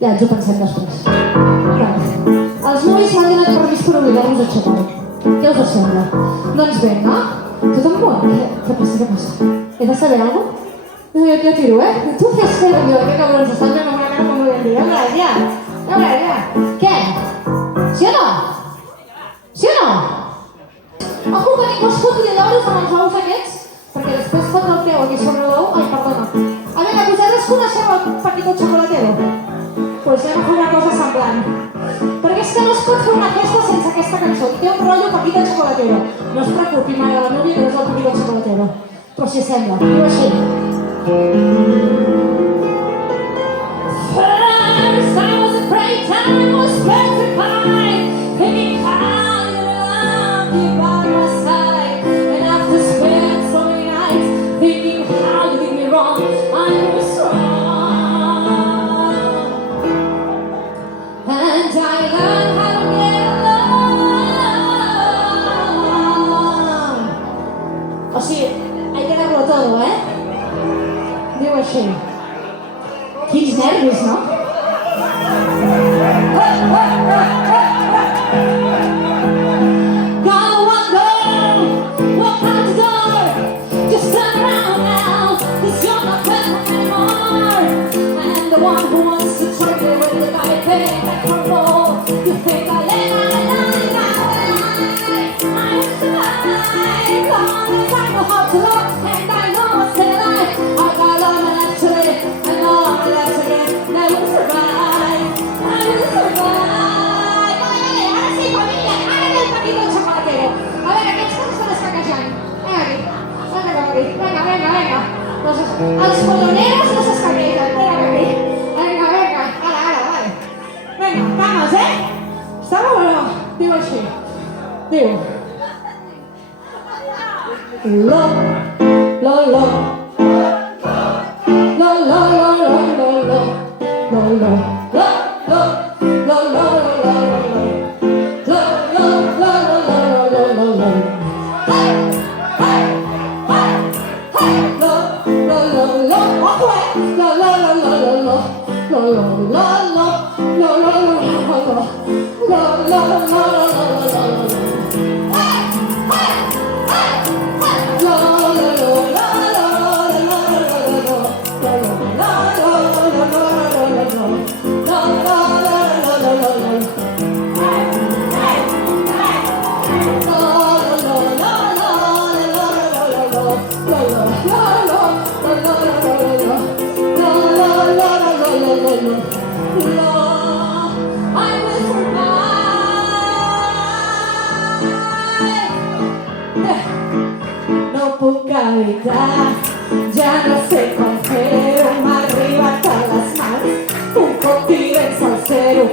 Ja, ens ho pensem després. Els nois m'han donat permís per obligar-nos a xerrar. Què us sembla? Doncs vinga, tothom amunt. Què passa? He de saber alguna cosa? Jo tiro, Tu fes fer jo, que cabrons, estan fent amb una cara com ho vam dir. Ja veuràs. Què? Sí o no? Sí o no? Ojo que ningú es foti de l'ous amb els ous aquests, perquè després fotre el peu aquí sobre l'ou. Ai, perdona. A veure, vosaltres coneixeu el Paquito Chocolatero? Doncs anem a fer una cosa semblant. Perquè és que no es pot fer una festa sense aquesta cançó. Té un rotllo Paquito Chocolatero. No es preocupi, mare de la núvia, que no és el Paquito Chocolatero. Però si sembla, diu així. First I was afraid, I was petrified, thinking how you love you by my side. And after spending so many nights, thinking how you did me wrong, I was wrong. And I learned how to get along. O sigui, hay que darlo todo, Diu així. Quins nervis, no? Go on, go, walk out the door, just turn around now, 'cause you're not welcome anymore. And the one who wants to trick me with the right thing that come more, you think I live my life, I will survive. Long as I know how to look, and I know what's in life, I got all my life to live, and all my life to live, and I will survive, I will survive. Vale, ara sí, família, ara ve el Paquito Chocolatero. A veure, aquests que estan escaquejant. Vinga. Els coloneros no s'escaquegen. Vinga, ara, vale. Vinga, vamos, Estava o no? Diu així. Diu. Lo. No puc evitar, ja no sé com fer-ho, m'ha arribat a les mans un cop directe al zero,